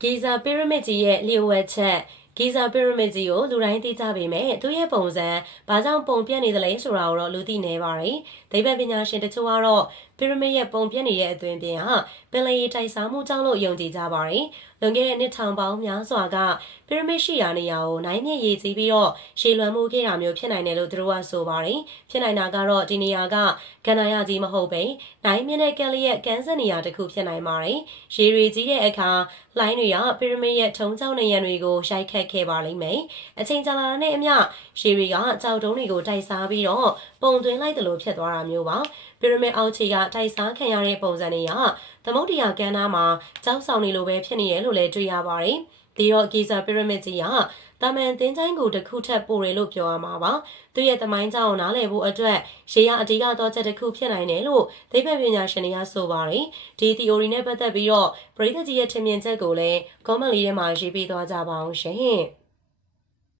ဂီဇာပီရမစ်ကြီးရဲ့လျှို့ဝှက်ချက် ဂီဇာပီရမစ်ကြီးကိုလူတိုင်းသိကြပေမဲ့သူ့ရဲ့ပုံစံဘာကြောင့်ပုံပြက်နေသလဲဆိုတာကိုတော့လူသိနေပါတယ်။ဒိဗ္ဗပညာရှင်တချို့ကတော့ပီရမစ်ရဲ့ပုံပြက်နေတဲ့အသွင်ပြင်ဟာပင်လယ်ရေတိုက်စားမှုကြောင့်လို့ယုံကြည်ကြပါတယ်။လွန်ခဲ့တဲ့နှစ်ထောင်ပေါင်းများစွာကပီရမစ်ရှိရာနေရာကိုနိုင်မြင့်ရည်ကြီးပြီးတော့ရှေလွှမ်းမှုခဲ့တာမျိုးဖြစ်နိုင်တယ်လို့သူတို့ကဆိုပါတယ်။ဖြစ်နိုင်တာကတော့ဒီနေရာကကန္နာရကြီးမဟုတ်ပဲနိုင်မြင့်တဲ့ကက်လီရဲ့ကန်းစက်နေရာတစ်ခုဖြစ်နိုင်ပါတယ်။ရေတွေကြီးတဲ့အခါလှိုင်းတွေကပီရမစ်ရဲ့ထုံကြောင်နေရံတွေကိုရိုက်ခတ်ခဲ့ပါလိမ့်မယ်။အချိန်ကြာလာတဲ့နဲ့အမျှရေတွေကကြောက်တုံးတွေကိုတိုက်စားပြီးတော့ပုံသွင်းလိုက်တယ်လို့ဖြစ်သွားတာမျိုးပါ။ပီရမစ်အောက်ခြေကတိုက်စားခံရတဲ့ပုံစံတွေကသမုဒ္ဒရာကမ်းနားမှာကြောက်ဆောင်နေလိုပဲဖြစ်နေရလို့လည်းတွေ့ရပါတယ်။ ဒီတော့ဂီဇာပီရမစ်ကြီးကတာမန်သင်္ချိုင်းကိုတစ်ခုထပ်ပို့တယ်လို့ပြောရမှာပါ။သူရဲ့သမိုင်းကြောင်းနားလည်ဖို့အတွက်ရေရအဓိကတော့ချက်တစ်ခုဖြစ်နိုင်တယ်လို့သိပ္ပံပညာရှင်တွေကဆိုပါတယ်။ဒီ theory နဲ့ပတ်သက်ပြီးတော့ပရိသတ်ကြီးရဲ့ထင်မြင်ချက်ကိုလည်း comment လေးထဲမှာရေးပေးသွားကြပါအောင်ရှင်။